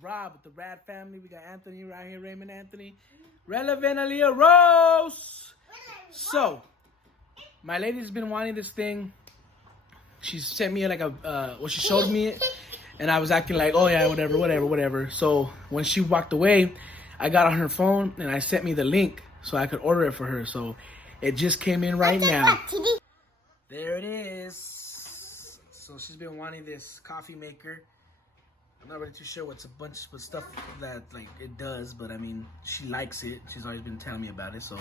Rob with the R.A.A.D family. We got Anthony right here, Raymond Anthony. Relevant Aaliyah Rose. So, my lady's been wanting this thing. She sent me like she showed me it. And I was acting like, oh yeah, whatever. So, when she walked away, I got on her phone and I sent me the link so I could order it for her. So, it just came in right now. There it is. So, she's been wanting this coffee maker. I'm not really too sure what's a bunch of stuff that like it does, but I mean, she likes it. She's always been telling me about it, so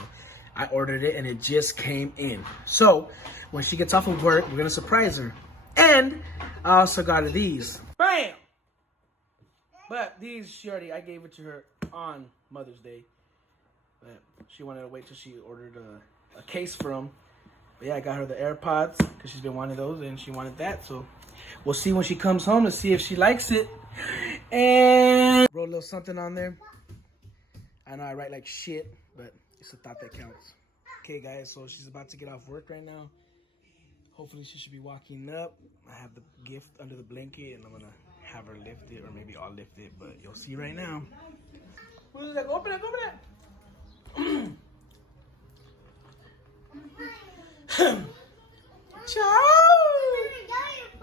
I ordered it and it just came in. So when she gets off of work, we're gonna surprise her. And I also got her these. Bam! But these, I gave it to her on Mother's Day. But she wanted to wait till she ordered a case for them. But yeah, I got her the AirPods because she's been wanting those and she wanted that, so we'll see when she comes home to see if she likes it. And wrote a little something on there. I know I write like shit, but it's a thought that counts. Okay, guys, so she's about to get off work right now. Hopefully she should be walking up. I have the gift under the blanket, and I'm going to have her lift it, or maybe I'll lift it, but you'll see right now. What is that? Open it, open it. Ciao!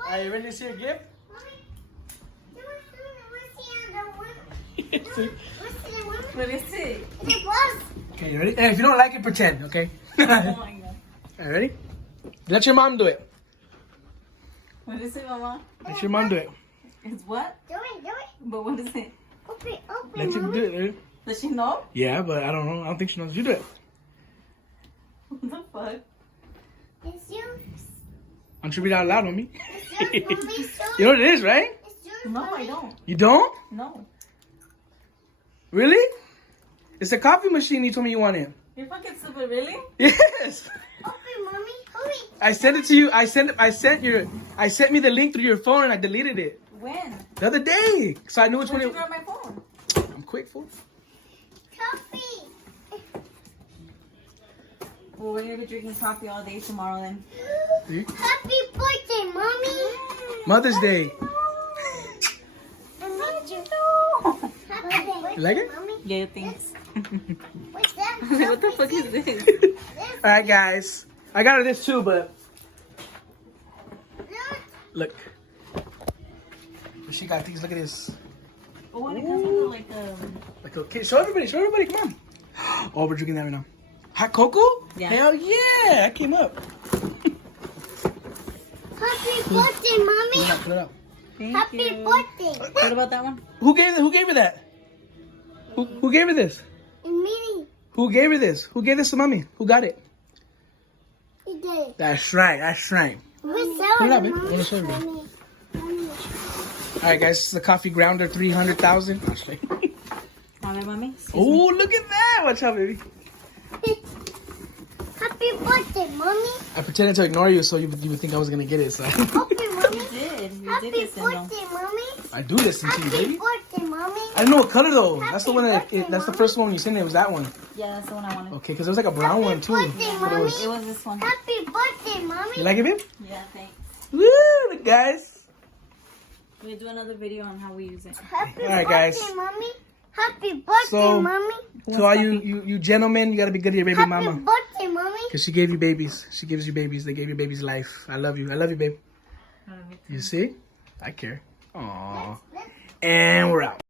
Are you ready to see your gift? What is it? Okay, you ready? And if you don't like it, pretend, okay? Oh my god. Alright, ready? Let your mom do it. What is it, Mama? Let your mom do it. It's what? Do it. But what is it? Open, Let you do it, baby. Does she know? Yeah, but I don't know. I don't think she knows. You do it. What the fuck? It's yours. Why don't you read out loud, mommy? It's yours, Mommy. It's yours. You know what it is, right? It's yours, No, Mommy. I don't. You don't? No. Really? It's a coffee machine you told me you wanted. You're fucking stupid, really? Open, Yes. Mommy. Hurry. I sent it to you. I sent me the link through your phone and I deleted it. When? The other day. So I knew which Where'd one you it grab my phone? I'm quick, fool. Coffee. Well, we're gonna be drinking coffee all day tomorrow then. Happy birthday, Mommy. Mother's Day. I made you. Happy birthday, You like it? Mommy. Yeah, thanks. What's that? What the fuck is this? Alright, guys. I got her this too, but Look. look. She got these. Look at this. Oh, and it comes with Like, okay, show everybody, come on. Oh, we're drinking that right now. Hot cocoa? Yeah. Hell yeah, I came up. Happy birthday, Mommy. Put it up. Thank Happy you. birthday. What about that one? Who gave her that? Who gave her this? Minnie. Who gave her this? Who gave this to mommy? Who got it? He did. That's right. We're Put it up, selling, man. I wanna show you. Mommy. Alright, guys, this is the coffee grounder 300,000. All right, mommy. Oh, look at that. Watch out, baby. Happy birthday, Mommy. I pretended to ignore you so you would think I was going to get it. So Happy, Mommy. You did. You Happy did listen, though. birthday, Mommy. I do listen to you, Happy baby. birthday, Mommy. I didn't know what color, though. That's the one Happy that's the birthday, first one you sent me. It was that one. Yeah, that's the one I wanted. Okay, because there was like a brown one, too. birthday, But it was- It was this one. Happy birthday, Mommy. You like it, babe? Yeah, thanks. Woo, look, guys. We'll do another video on how we use it. Happy All right, birthday, guys. Mommy. Happy birthday, So- Mommy. To all you gentlemen, you got to be good to your baby Happy mama. birthday, Mommy. Because she gave you babies. She gives you babies. They gave you babies life. I love you. I love you, babe. You see? I care. Aww. And we're out.